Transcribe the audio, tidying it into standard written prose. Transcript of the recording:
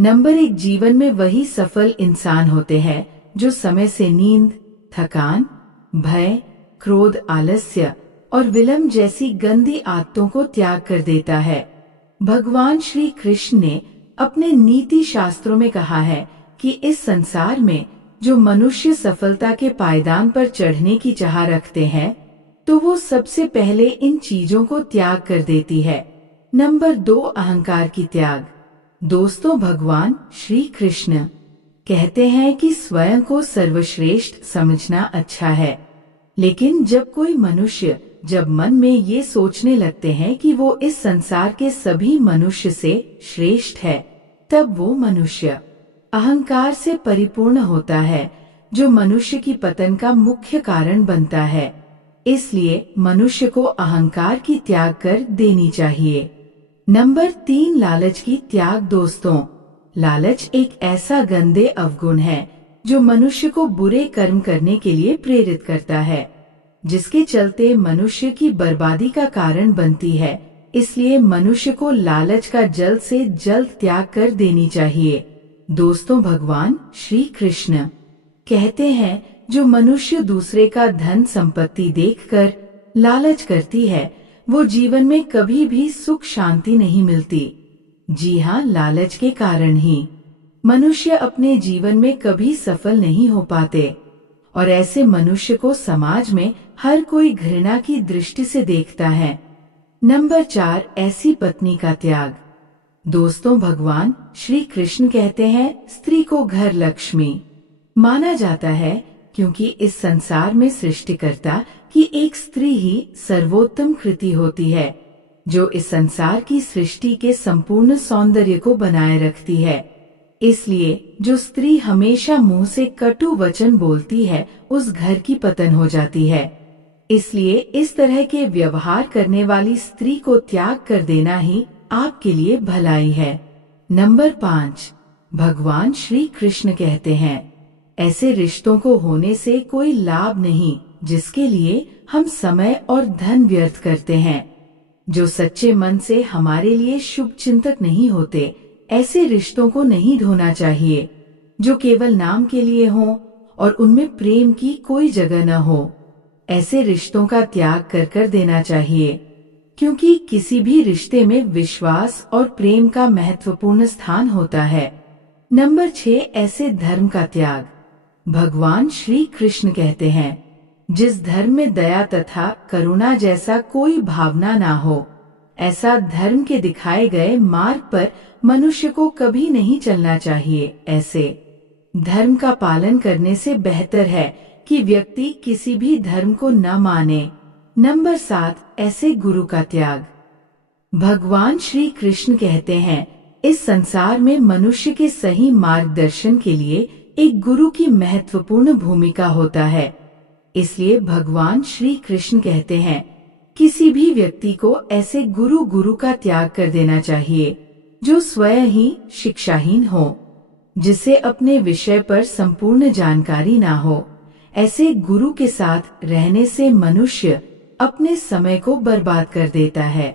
Number 1, जीवन में वही सफल इंसान होते हैं जो समय से नींद, थकान, भय, क्रोध, आलस्य और विलंब जैसी गंदी आदतों को त्याग कर देता है। भगवान श्री कृष्ण ने अपने नीति शास्त्रों में कहा है कि इस संसार में जो मनुष्य सफलता के पायदान पर चढ़ने की चाह रखते हैं, तो वो सबसे पहले इन चीजों को त्याग कर देती है। नंबर 2, अहंकार की त्याग। दोस्तों, भगवान श्री कृष्ण कहते हैं कि स्वयं को सर्वश्रेष्ठ समझना अच्छा है, लेकिन जब कोई मनुष्य मन में ये सोचने लगते हैं कि वो इस संसार के सभी मनुष्य से श्रेष्ठ है, तब वो मनुष्य अहंकार से परिपूर्ण होता है, जो मनुष्य की पतन का मुख्य कारण बनता है। इसलिए मनुष्य को अहंकार की त्याग कर देनी चाहिए। नंबर 3, लालच की त्याग। दोस्तों, लालच एक ऐसा गंदे अवगुण है जो मनुष्य को बुरे कर्म करने के लिए प्रेरित करता है, जिसके चलते मनुष्य की बर्बादी का कारण बनती है। इसलिए मनुष्य को लालच का जल्द से जल्द त्याग कर देनी चाहिए। दोस्तों, भगवान श्री कृष्ण कहते हैं, जो मनुष्य दूसरे का धन संपत्ति देखकर लालच करती है, वो जीवन में कभी भी सुख शांति नहीं मिलती। जी हाँ, लालच के कारण ही मनुष्य अपने जीवन में कभी सफल नहीं हो पाते और ऐसे मनुष्य को समाज में हर कोई घृणा की दृष्टि से देखता है। नंबर 4, ऐसी पत्नी का त्याग। दोस्तों, भगवान श्री कृष्ण कहते हैं, स्त्री को घर लक्ष्मी माना जाता है, क्योंकि इस संसार में सृष्टिकर्ता की एक स्त्री ही सर्वोत्तम कृति होती है, जो इस संसार की सृष्टि के संपूर्ण सौंदर्य को बनाए रखती है। इसलिए जो स्त्री हमेशा मुंह से कटु वचन बोलती है, उस घर की पतन हो जाती है। इसलिए इस तरह के व्यवहार करने वाली स्त्री को त्याग कर देना ही आपके लिए भलाई है। नंबर 5, भगवान श्री कृष्ण कहते हैं, ऐसे रिश्तों को होने से कोई लाभ नहीं जिसके लिए हम समय और धन व्यर्थ करते हैं। जो सच्चे मन से हमारे लिए शुभ चिंतक नहीं होते, ऐसे रिश्तों को नहीं ढोना चाहिए। जो केवल नाम के लिए हों और उनमें प्रेम की कोई जगह न हो, ऐसे रिश्तों का त्याग कर देना चाहिए, क्योंकि किसी भी रिश्ते में विश्वास और प्रेम का महत्वपूर्ण स्थान होता है। नंबर 6, ऐसे धर्म का त्याग। भगवान श्री कृष्ण कहते हैं, जिस धर्म में दया तथा करुणा जैसा कोई भावना ना हो, ऐसा धर्म के दिखाए गए मार्ग पर मनुष्य को कभी नहीं चलना चाहिए। ऐसे धर्म का पालन करने से बेहतर है कि व्यक्ति किसी भी धर्म को न माने। नंबर 7, ऐसे गुरु का त्याग। भगवान श्री कृष्ण कहते हैं, इस संसार में मनुष्य के सही मार्गदर्शन के लिए एक गुरु की महत्वपूर्ण भूमिका होता है। इसलिए भगवान श्री कृष्ण कहते हैं, किसी भी व्यक्ति को ऐसे गुरु का त्याग कर देना चाहिए जो स्वयं ही शिक्षाहीन हो, जिसे अपने विषय पर संपूर्ण जानकारी ना हो। ऐसे गुरु के साथ रहने से मनुष्य अपने समय को बर्बाद कर देता है।